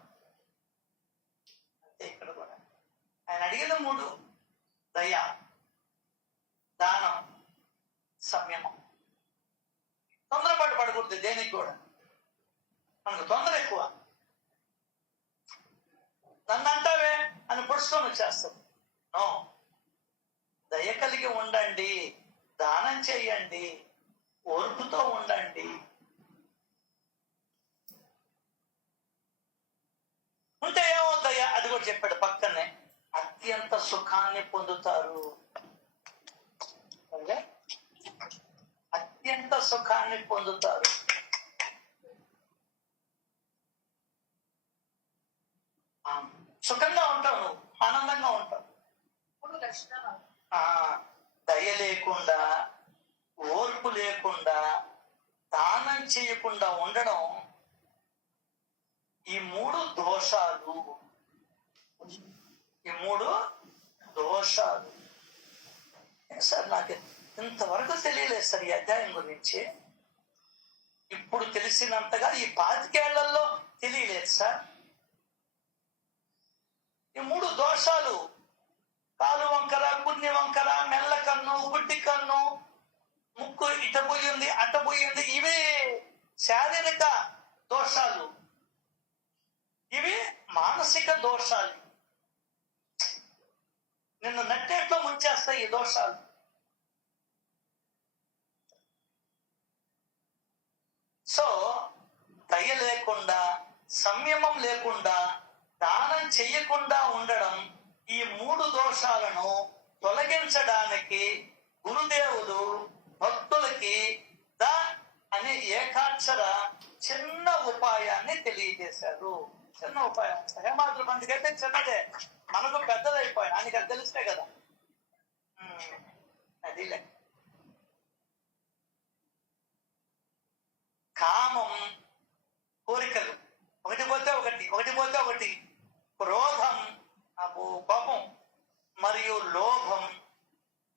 అంతే. ఇక్కడ కూడా ఆయన అడిగిన 3: దయ, దానం, సంయమం. తొందరపాటు పడకూడదు దేనికి కూడా. మనకు తొందర ఎక్కువ. నన్ను అంటావే అని పొడుచుకొని వచ్చేస్తాం. నో, దయ కలిగి ఉండండి, దానం చెయ్యండి, ఓర్పుతో ఉండండి. ఉంటే ఏమవుతాయా? అది కూడా చెప్పాడు పక్కనే. అత్యంత సుఖాన్ని పొందుతారు. అత్యంత సుఖాన్ని పొందుతారు. సుఖంగా ఉంటావు, నువ్వు ఆనందంగా ఉంటావు. దయ లేకుండా, ఓర్పు లేకుండా, దానం చేయకుండా ఉండడం, ఈ 3 దోషాలు. ఈ 3 దోషాలు. సార్ నాకు ఇంతవరకు తెలియలేదు సార్ ఈ అధ్యాయం గురించి. ఇప్పుడు తెలిసినంతగా ఈ 25 ఏళ్లలో తెలియలేదు సార్. ఈ 3 దోషాలు: కాలు వంకర, పుణ్య వంకర, మెల్ల కన్ను, గుడ్డి కన్ను, ముక్కు ఇటపోయింది అటపోయింది. ఇవి శారీరక దోషాలు, ఇవి మానసిక దోషాలు. నిన్ను నట్టేట్లో ముంచి ఈ దోషాలు. సో దయ లేకుండా, సంయమం లేకుండా, దానం చెయ్యకుండా ఉండడం, ఈ 3 దోషాలను తొలగించడానికి గురుదేవులు భక్తులకి ద అనే ఏకాక్షర చిన్న ఉపాయాన్ని తెలియజేశారు. చిన్న ఉపాయం. హేమాద్రి మందికి అయితే చిన్నదే, మనకు పెద్దదైపోయాయి. ఆయనకి అది తెలిస్తే కదా. అది లెక్క. కామం, కోరికలు, ఒకటి పోతే ఒకటి, ఒకటి పోతే ఒకటి. క్రోధం, కోపం, మరియు లోభం,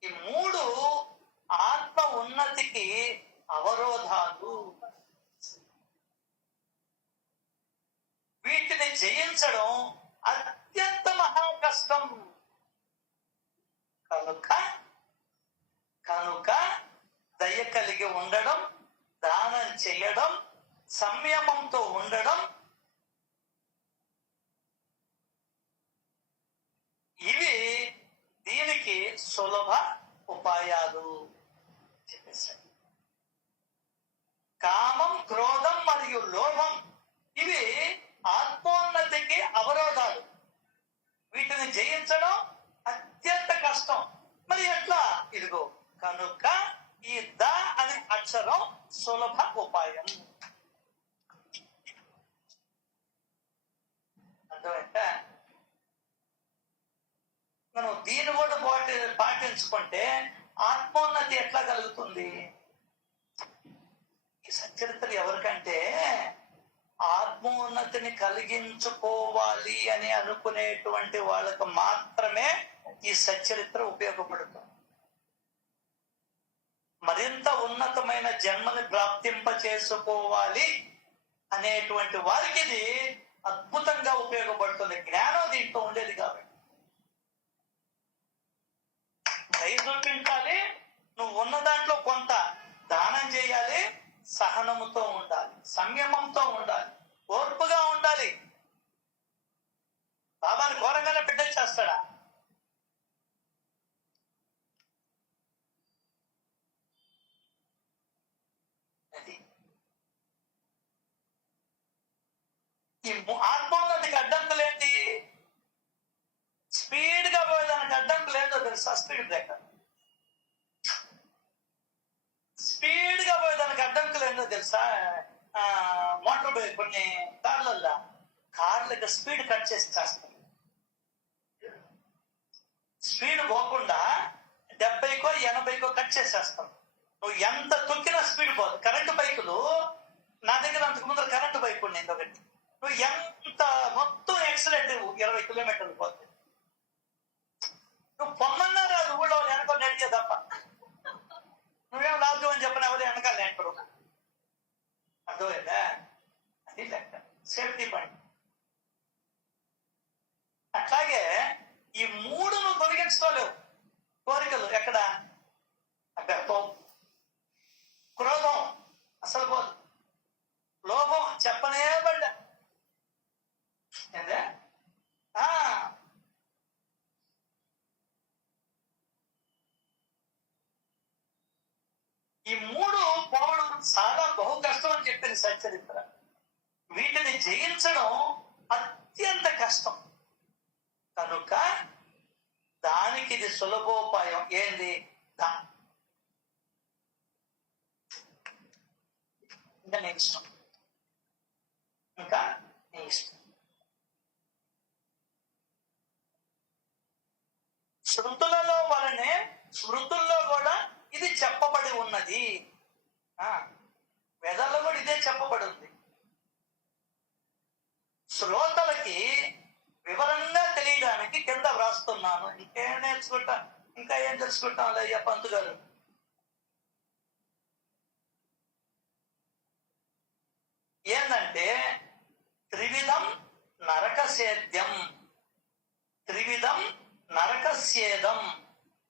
ఈ 3 ఆత్మ ఉన్నతికి అవరోధాలు. వీటిని జయించడం అత్యంత మహా కష్టం. కనుక దయ కలిగి ఉండడం, దానం చేయడం, సంయమంతో ఉండడం, ఇవి దీనికి సులభ ఉపాయాలు చెప్పేశారు. కామం, క్రోధం మరియు లోభం ఇవి ఆత్మోన్నతికి అవరోధాలు. వీటిని జయించడం అత్యంత కష్టం. మరి ఎట్లా? ఇదిగో, కనుక ఈ ద అనే అక్షరం సులభ ఉపాయం. అర్థమైతే మనం దీన్ని కూడా పాటించుకుంటే ఆత్మోన్నతి ఎట్లా కలుగుతుంది? ఈ సచ్చరిత్ర ఎవరికంటే ఆత్మోన్నతిని కలిగించుకోవాలి అని అనుకునేటువంటి వాళ్ళకు మాత్రమే ఈ సచ్చరిత్ర ఉపయోగపడుతుంది. మరింత ఉన్నతమైన జన్మని ప్రాప్తింప చేసుకోవాలి అనేటువంటి వారికి ఇది అద్భుతంగా ఉపయోగపడుతుంది. జ్ఞానం దీంట్లో ఉండేది కాబట్టి. దయ చూపించాలి, నువ్వు ఉన్న దాంట్లో కొంత దానం చేయాలి, సహనముతో ఉండాలి, సంయమంతో ఉండాలి, ఓర్పుగా ఉండాలి. బాబాని ఘోరంగానే పెట్టేస్తాడా? అది ఈ ఆత్మోన్నతికి అడ్డంకులేంటి? స్పీడ్ గా పోయేదానికి అడ్డంకులు ఏంటో తెలుసా? Speed breaker. స్పీడ్ గా పోయేదానికి అడ్డంకులు ఏంటో తెలుసా? మోటార్ బైక్, కొన్ని కార్లకి స్పీడ్ కట్ చేసి చేస్తారు. స్పీడ్ పోకుండా 70కో 80కో కట్ చేసేస్తాం. నువ్వు ఎంత తొక్కినా స్పీడ్ పోదు. కరెంటు బైకులు, నా దగ్గర అంతకు ముందు కరెంటు బైక్ ఉండేది ఒకటి. నువ్వు ఎంత మొత్తం యాక్సిడెంట్ 20 కిలోమీటర్లు పోతుంది. నువ్వు పొమ్మన్నా రాదు, ఊళ్ళో వెనక నడిచే తప్ప. నువ్వేం లాభం అని చెప్పిన ఎవరు వెనకాల అంటారు. అర్థమైందా? అది లెక్క. Safety point. అట్లాగే ఈ 3 నువ్వు తొలగించుకోలేవు. కోరికలు ఎక్కడ? అబ్బెప్పం. క్రోధం అసలు పోదు. లోభం చెప్పనే పడ్డా. ఈ 3 పోవడం చాలా బహు కష్టం అని చెప్పింది సచ్చరిత్ర. వీటిని జయించడం అత్యంత కష్టం. కనుక దానికి ఇది సులభోపాయం. ఏంది? ఇంకా నీ ఇష్టం, ఇంకా నీ ఇష్టం. శృతులలో వలనే స్మృతుల్లో కూడా ఇది చెప్పబడి ఉన్నది. వేదాల్లో కూడా ఇదే చెప్పబడి ఉంది. శ్రోతలకి వివరంగా తెలియడానికి కింద వ్రాస్తున్నాను. ఇంకేం నేర్చుకుంటా, ఇంకా ఏం తెలుసుకుంటాం అయ్యా పంతు గారు. ఏంటంటే త్రివిధం నరకసేద్యం, త్రివిధం నరకస్యేదం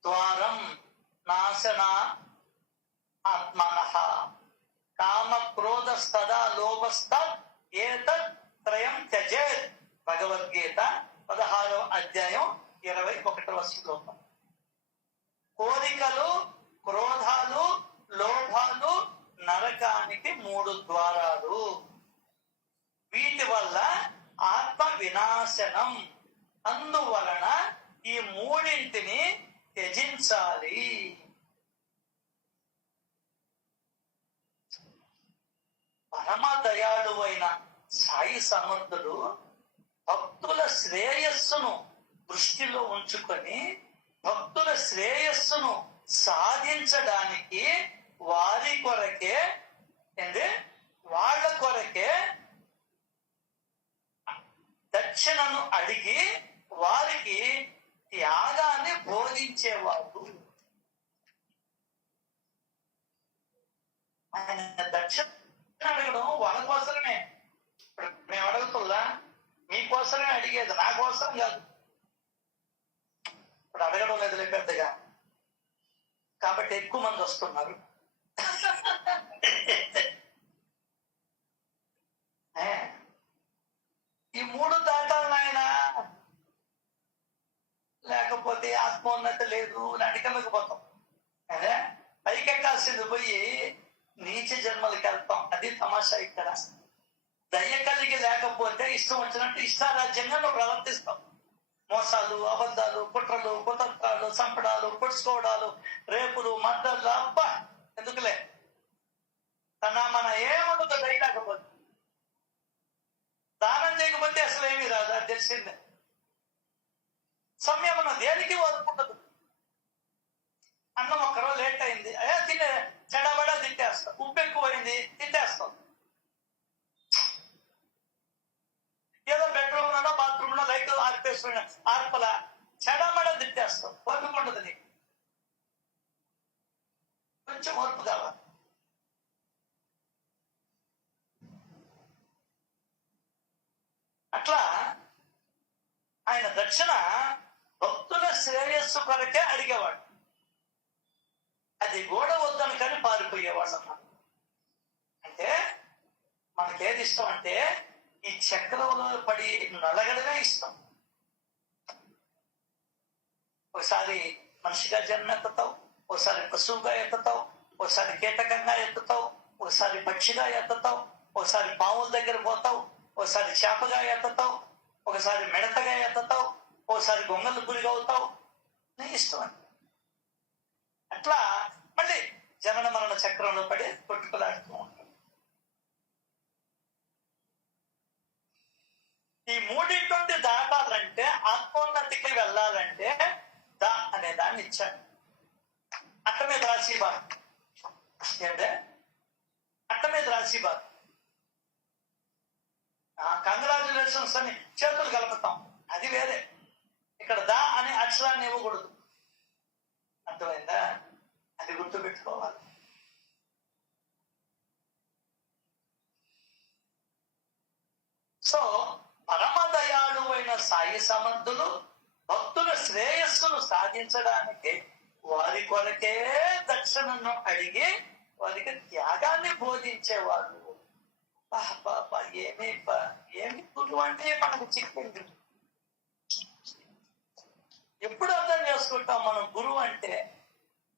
ద్వారం నాశన ఆత్మనః కామ క్రోధస్తదా లోభస్తత్ ఏతత్ త్రయం త్యజేత్. భగవద్గీత 16వ అధ్యాయం 21వ శ్లోకం. కోరికలు, క్రోధాలు, లోభాలు నరకానికి 3 ద్వారాలు. వీటి వల్ల ఆత్మ వినాశనం. అందువలన ఈ 3ంటిని త్యజించాలి. పరమ దయాళువైన సాయి సమర్థుడు భక్తుల శ్రేయస్సును దృష్టిలో ఉంచుకొని భక్తుల శ్రేయస్సును సాధించడానికి వారి కొరకే వాళ్ళ కొరకే దక్షిణను అడిగి వారికి త్యాగాన్ని బోధించేవాడు. ఆయన దక్షిణ అడగడం వాళ్ళ కోసమే. ఇప్పుడు మేము అడుగుతుందా? మీకోసమే అడిగేది, నా కోసం కాదు. ఇప్పుడు అడగడం లేదులే పెద్దగా, కాబట్టి ఎక్కువ మంది వస్తున్నారు. ఈ 3 దాటాలు నాయన, లేకపోతే ఆత్మోన్నతి లేదు, అడిగలేకపోతాం. అదే పైకెక్కాల్సింది పోయి నీచ జన్మలకి వెళ్తాం. అది తమాషా. ఇక్కడ దయ కలిగి లేకపోతే ఇష్టం వచ్చినట్టు ఇష్టారాజ్యంగా నువ్వు ప్రవర్తిస్తాం. మోసాలు, అబద్ధాలు, కుట్రలు, కుతంత్రాలు, చంపడాలు, పొడుచుకోవడాలు, రేపులు, మద్దళ్ళు. అబ్బా ఎందుకులే, మన ఏముండదు దయ లేకపోతే. దానం చేయకపోతే అసలు ఏమీ రాదు, అది తెలిసిందే. సంయమనం దేనికి వదుకుంటదు. అన్నం ఒక్కరో లేట్ అయింది, తినే చెడబడా తిట్టేస్తాం. ఉప్పు ఎక్కువైంది తిట్టేస్తాం. ఏదో బెడ్రూమ్ లోనో బాత్రూమ్ లో లైట్ ఆర్పేస్తున్నా ఆర్పల చెడబడా తిట్టేస్తాం. ఓపికండదు నీకు, కొంచెం ఓర్పు కావాలి. అట్లా ఆయన దక్షిణ భక్తుల శ్రేయస్సు కొరకే అడిగేవాడు. అది గోడ వద్దని కానీ పారిపోయేవాడు అన్నమాట. అంటే మనకేది ఇష్టం అంటే ఈ చక్రంలో పడి నలగడమే ఇష్టం. ఒకసారి మనిషిగా జన్మ ఎత్తుతావు, ఒకసారి పశువుగా ఎత్తుతావు, ఒకసారి కీటకంగా ఎత్తుతావు, ఒకసారి పక్షిగా ఎత్తుతావు, ఒకసారి పావుల దగ్గర పోతావు, ఒకసారి చేపగా ఎత్తుతావు, ఒకసారి మిడతగా ఎత్తుతావు, ఒకసారి గొంగలు గురిగా అవుతావు. నీ ఇష్టం అని. అట్లా మళ్ళీ జనన మరణ చక్రంలో పడి కొట్టుకులాడుతూ ఉంటాం. ఈ 3 దాటాలంటే, ఆత్మోన్నతికి వెళ్ళాలంటే దా అనే దాన్ని ఇచ్చాడు. అట్ట మీద రాసి బాగా అంటే అట్ట మీద రాసి బాగా కంగ్రాచులేషన్స్ అని చేతులు కలుపుతాం, అది వేరే. ఇక్కడ దా అనే అక్షరాన్ని ఇవ్వకూడదు. అర్థమైందా? అది గుర్తు పెట్టుకోవాలి. సో పరమ దయాళువైన సాయి సమర్థులు భక్తుల శ్రేయస్సును సాధించడానికి వారి కొరకే దక్షిణను అడిగి వారికి త్యాగాన్ని బోధించేవారు. ఏమి గురువు అంటే మనకు చిక్కింది. ఎప్పుడు అర్థం చేసుకుంటాం మనం గురువు అంటే?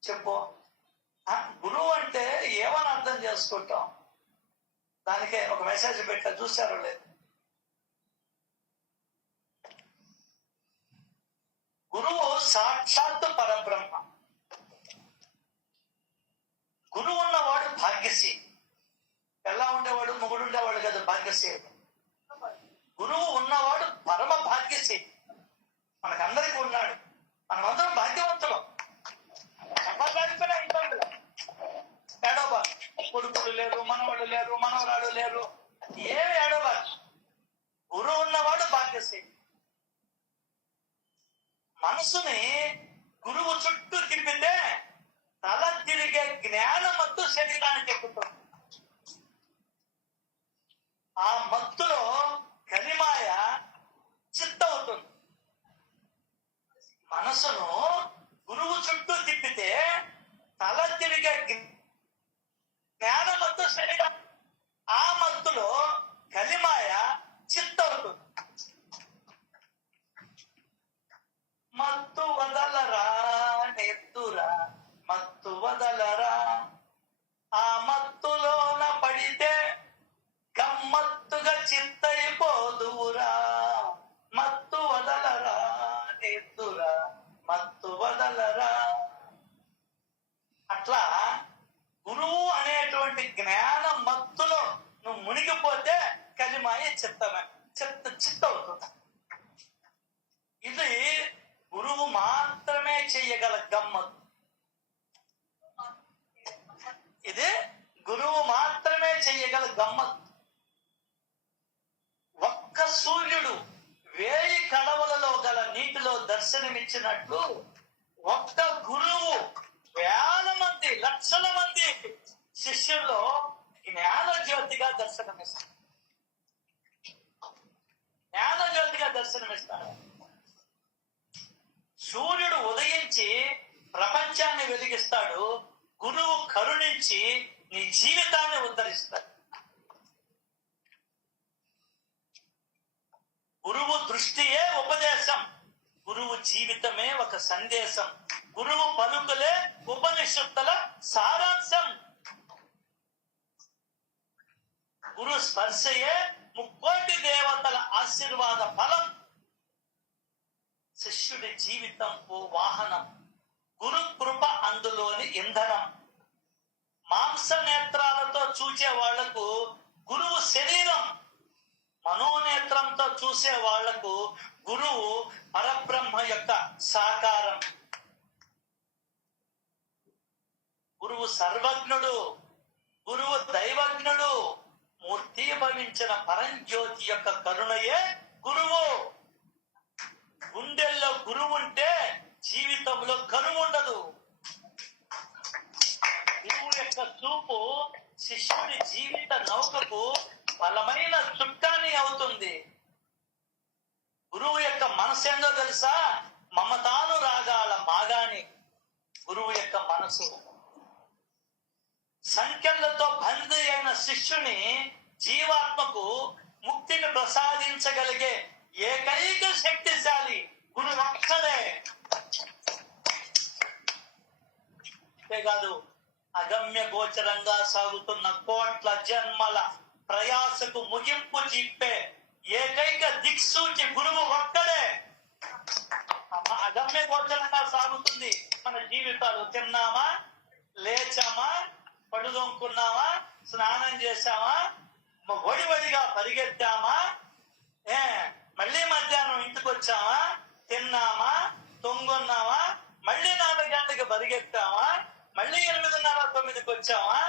చెప్పు. గురువు అంటే ఏమని అర్థం చేసుకుంటాం? దానికే ఒక మెసేజ్ పెట్టా, చూసారో లేదు? గురువు సాక్షాత్ పరబ్రహ్మ. గురువు ఉన్నవాడు భాగ్యశీలి. ఎలా ఉండేవాడు? మొగుడు ఉండేవాడు కదా భాగ్యశీలి. గురువు ఉన్నవాడు పరమ భాగ్యశీలి. మనకందరికీ ఉన్నాడు. మనమందరం భాగ్యవంతులం. ఏడోబా కొడుకులు లేరు, మనవాడు లేరు, మనవరాడు లేరు, ఏమి ఏడోబా. గురువు ఉన్నవాడు భాగ్యశీలి. మనసుని గురువు చుట్టూ తిప్పితే తల తిరిగే జ్ఞానం మత్తు శరీరానికి ఎక్కుతుంది. ఆ మత్తులో కలిమాయ చిత్తవుతుంది. మనసును గురువు చుట్టూ తిప్పితే తల తిరిగే జ్ఞాన మత్తు శరీరం, ఆ మత్తులో కలిమాయ చిత్తవుతుంది. మత్తు వదలరా నెత్తురా జ్యోతిర్మయ చిత్త అవుతుంది. ఇది గురువు మాత్రమే చెయ్యగల గమ్మత్. ఇది గురువు మాత్రమే చెయ్యగల గమ్మత్. ఒక్క సూర్యుడు 1000 కడవలలో గల నీటిలో దర్శనమిచ్చినట్లు ఒక్క గురువు 1000 మంది, లక్షల మంది శిష్యుల్లో జ్ఞాన జ్యోతిగా దర్శనమిస్తాడు. జ్ఞాన జ్యోతిగా దర్శనమిస్తాడు. సూర్యుడు ఉదయించి ప్రపంచాన్ని వెలిగిస్తాడు. గురువు కరుణించి నీ జీవితాన్ని ఉద్ధరిస్తాడు. గురువు దృష్టియే ఉపదేశం. గురువు జీవితమే ఒక సందేశం. గురువు పలుకులే ఉపనిషత్తుల సారాంశం. గురు స్పర్శయే 30,000 దేవతల ఆశీర్వాద ఫలం. శిష్యుడి జీవితం ఓ వాహనం, గురు కృప అందులోని ఇంధనం. మాంస నేత్రాలతో చూసే వాళ్లకు గురువు శరీరం, మనోనేత్రంతో చూసే వాళ్లకు గురువు పరబ్రహ్మ యొక్క సాకారం. గురువు సర్వజ్ఞుడు, గురువు దైవజ్ఞుడు. మూర్తీభవించిన పరంజ్యోతి యొక్క కరుణయే గురువు. గుండెల్లో గురువు ఉంటే జీవితంలో కరువు ఉండదు. గురువు యొక్క చూపు శిష్యుడి జీవిత నౌకకు బలమైన చుట్టాని అవుతుంది. గురువు యొక్క మనసు ఏందో తెలుసా? మమతానురాగాల మాగాణి గురువు యొక్క మనసు. సంఖ్యలతో బందీ అయిన శిష్యుని జీవాత్మకు ముక్తిని ప్రసాదించగలిగే ఏకైక శక్తిశాలి గురువు ఒక్కడే. అంతేకాదు, అగమ్య గోచరంగా సాగుతున్న కోట్ల జన్మల ప్రయాసకు ముగింపు చెప్పే ఏకైక దిక్సూచి గురువు ఒక్కడే. అగమ్య గోచరంగా సాగుతుంది మన జీవితాలు. తిన్నామా, లేచామా, పడుదొంకున్నామా, స్నానం చేశామా, వడివడిగా పరిగెత్తామా, మళ్ళీ మధ్యాహ్నం ఇంటికి వచ్చామా, తిన్నామా, తొంగున్నామా, మళ్ళీ 4 గంటలకు పరిగెత్తామా, మళ్ళీ 8:30, 9కి వచ్చామా,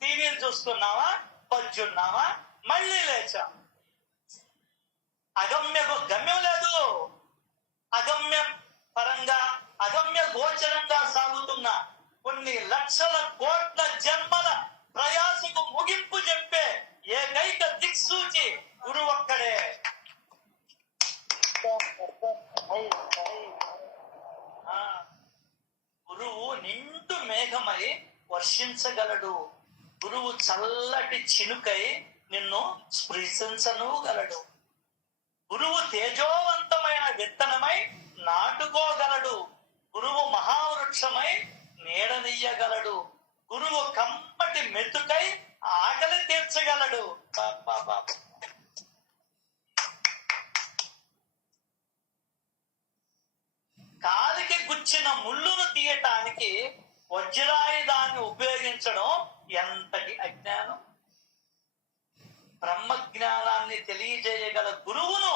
టీవీలు చూసుకున్నామా, పజ్జున్నామా, మళ్ళీ లేచాం. గమ్యం లేదు. అగమ్య పరంగా, అగమ్య గోచరంగా సాగుతున్న కొన్ని లక్షల కోట్ల జన్మల ప్రయాసకు ముగింపు చెప్పే ఏకైక దిక్సూచి గురువు ఒక్కడే. గురువు నిండు మేఘమై వర్షించగలడు. గురువు చల్లటి చినుకై నిన్ను స్పృశించనుగలడు. గురువు తేజోవంతమైన విత్తనమై నాటుకోగలడు. గురువు మహావృక్షమై నీడనియ్యగలడు. గురువు కమ్మటి మెతుకై ఆకలి తీర్చగలడు. కాలికి గుచ్చిన ముళ్ళును తీయటానికి వజ్రాయుధాన్ని ఉపయోగించడం ఎంతటి అజ్ఞానం. బ్రహ్మజ్ఞానాన్ని తెలియజేయగల గురువును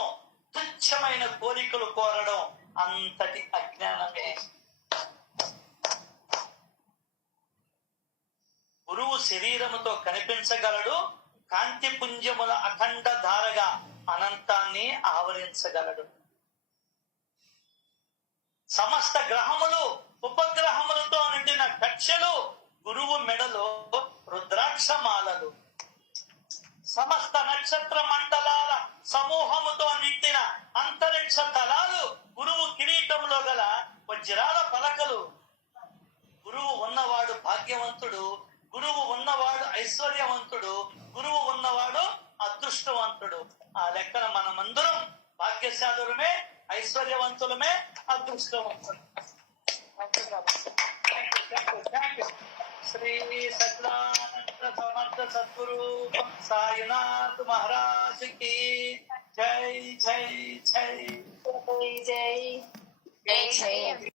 తుచ్చమైన కోరికలు కోరడం అంతటి అజ్ఞానమే. గురువు శరీరముతో కనిపించగలడు. కాంతి పుంజముల అఖండ ధారగా అనంతాన్ని ఆవరించగలడు. సమస్త గ్రహములు ఉపగ్రహములతో నిండిన కక్షలు గురువు మెడలో రుద్రాక్షమాలలు. సమస్త నక్షత్ర మండలాల సమూహముతో నిండిన అంతరిక్ష తలాలు గురువు కిరీటంలో గల వజ్రాల పలకలు. గురువు ఉన్నవాడు భాగ్యవంతుడు. గురువు ఉన్నవాడు ఐశ్వర్యవంతుడు. గురువు ఉన్నవాడు అదృష్టవంతుడు. ఆ లెక్కన మనమందరం భాగ్యశాలురమే, ఐశ్వర్యవంతులమే, అదృష్టవంతులు. శ్రీ సత్యానంద సమర్థ సద్గురు సాయినాథ్ మహారాజ్ కి జై జై జై జై జై జై.